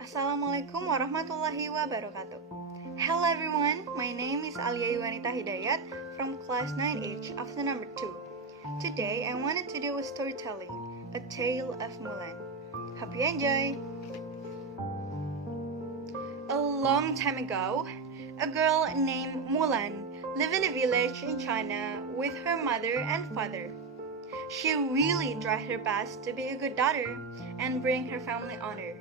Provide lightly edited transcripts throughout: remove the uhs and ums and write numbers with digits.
Assalamualaikum warahmatullahi wabarakatuh. Hello everyone, my name is Aliya Yuanita Hidayat from Class 9H, Absen number 2. Today I wanted to do a storytelling, a tale of Mulan. Hope you enjoy! A long time ago, a girl named Mulan lived in a village in China with her mother and father. She really tried her best to be a good daughter and bring her family honor.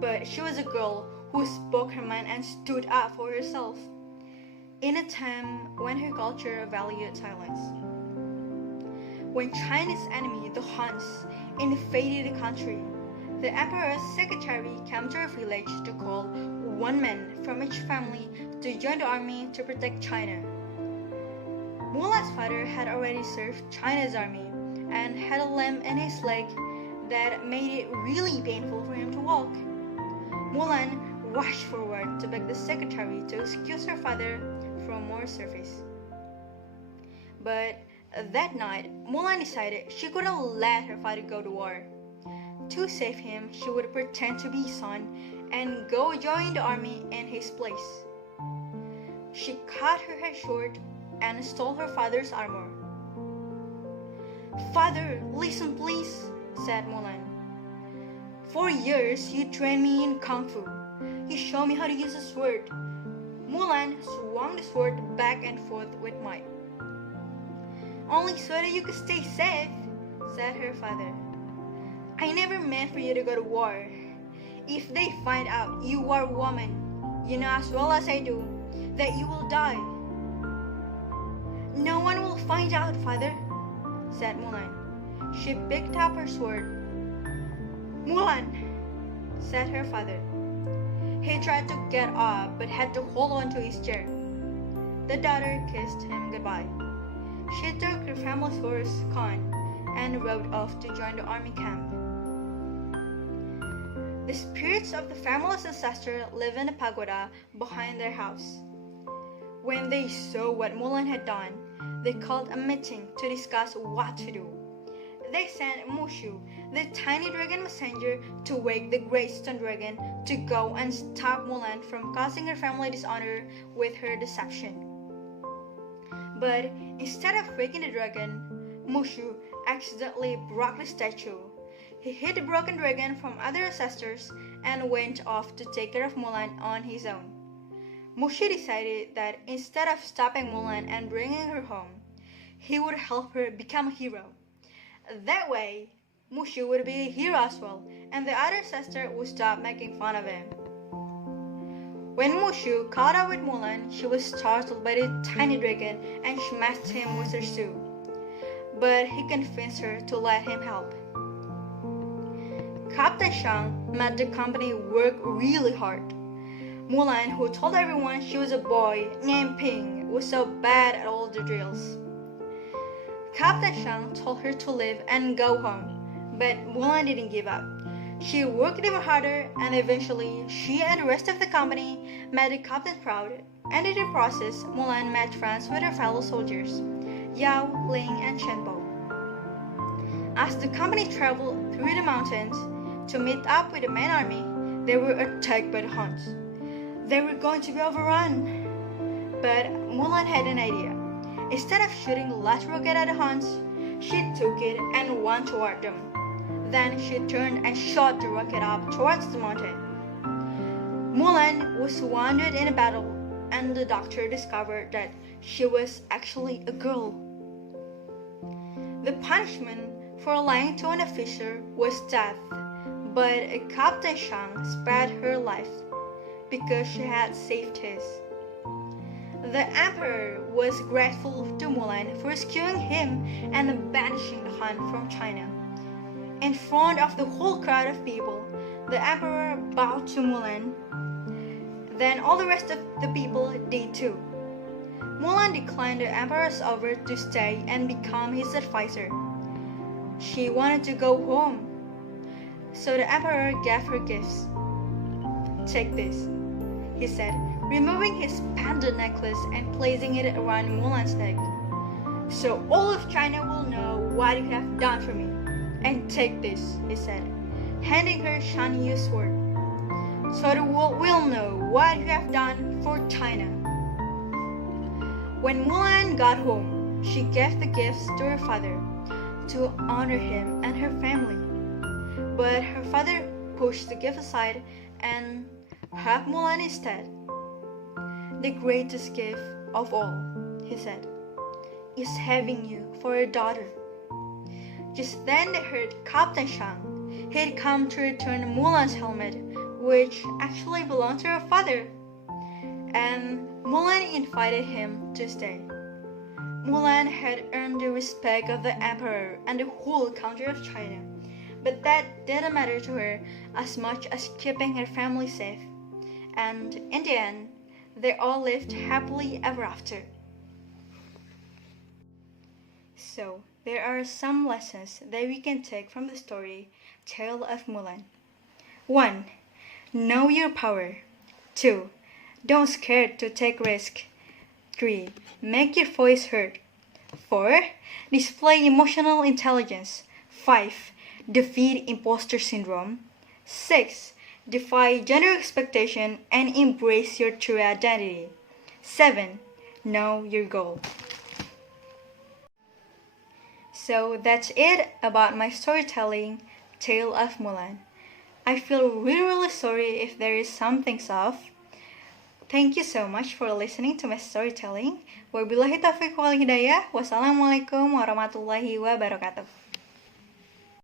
But she was a girl who spoke her mind and stood up for herself in a time when her culture valued silence. When China's enemy, the Huns, invaded the country, the emperor's secretary came to her village to call one man from each family to join the army to protect China. Mulan's father had already served China's army and had a limp in his leg that made it really painful for him to walk. Mulan rushed forward to beg the secretary to excuse her father from more service. But that night, Mulan decided she couldn't let her father go to war. To save him, she would pretend to be his son and go join the army in his place. She cut her hair short and stole her father's armor. "Father, listen please," said Mulan. "For years you trained me in Kung Fu. You showed me how to use a sword." Mulan swung the sword back and forth with might. "Only so that you could stay safe," said her father. "I never meant for you to go to war. If they find out you are a woman, you know as well as I do that you will die." "No one will find out, father," said Mulan. She picked up her sword. "Mulan," said her father. He tried to get up but had to hold on to his chair. The daughter kissed him goodbye. She took her family's horse, Khan, and rode off to join the army camp. The spirits of the family's ancestor lived in a pagoda behind their house. When they saw what Mulan had done, they called a meeting to discuss what to do. They sent Mushu, the tiny dragon messenger, to wake the great stone dragon to go and stop Mulan from causing her family dishonor with her deception. But instead of waking the dragon, Mushu accidentally broke the statue. He hid the broken dragon from other ancestors and went off to take care of Mulan on his own. Mushu decided that instead of stopping Mulan and bringing her home, he would help her become a hero. That way, Mushu would be a hero as well, and the other sister would stop making fun of him. When Mushu caught up with Mulan, she was startled by the tiny dragon and smashed him with her shoe. But he convinced her to let him help. Captain Shang made the company work really hard. Mulan, who told everyone she was a boy named Ping, was so bad at all the drills. Captain Shang told her to leave and go home, but Mulan didn't give up. She worked even harder, and eventually she and the rest of the company made the captain proud, and in the process, Mulan made friends with her fellow soldiers, Yao, Ling, and Shenpo. As the company traveled through the mountains to meet up with the main army, they were attacked by the Huns. They were going to be overrun, but Mulan had an idea. Instead of shooting the last rocket at the Huns, she took it and went toward them. Then she turned and shot the rocket up towards the mountain. Mulan was wounded in a battle, and the doctor discovered that she was actually a girl. The punishment for lying to an officer was death, but Captain Shang spared her life because she had saved his. The emperor was grateful to Mulan for rescuing him and banishing the Han from China. In front of the whole crowd of people, the emperor bowed to Mulan. Then all the rest of the people did too. Mulan declined the emperor's offer to stay and become his advisor. She wanted to go home, so the emperor gave her gifts. "Take this," he said, removing his pendant necklace and placing it around Mulan's neck. "So all of China will know what you have done for me. And take this," he said, handing her Shan Yu's sword. so the world will know what you have done for China. When Mulan got home, she gave the gifts to her father to honor him and her family. But her father pushed the gift aside and hugged Mulan instead. The greatest gift of all, he said, is having you for a daughter. Just then they heard Captain Shang. He had come to return Mulan's helmet, which actually belonged to her father. And Mulan invited him to stay. Mulan had earned the respect of the emperor and the whole country of China, but that didn't matter to her as much as keeping her family safe. And in the end, they all lived happily ever after. So, there are some lessons that we can take from the story Tale of Mulan. 1. Know your power. 2. Don't scared to take risk. 3. Make your voice heard. 4. Display emotional intelligence. 5. Defeat imposter syndrome. 6. Defy gender expectation and embrace your true identity. 7. Know your goal. So that's it about my storytelling, Tale of Mulan. I feel really sorry if there is something off. Thank you so much for listening to my storytelling. Wabillahi taufiq wal hidayah. Wassalamualaikum warahmatullahi wabarakatuh.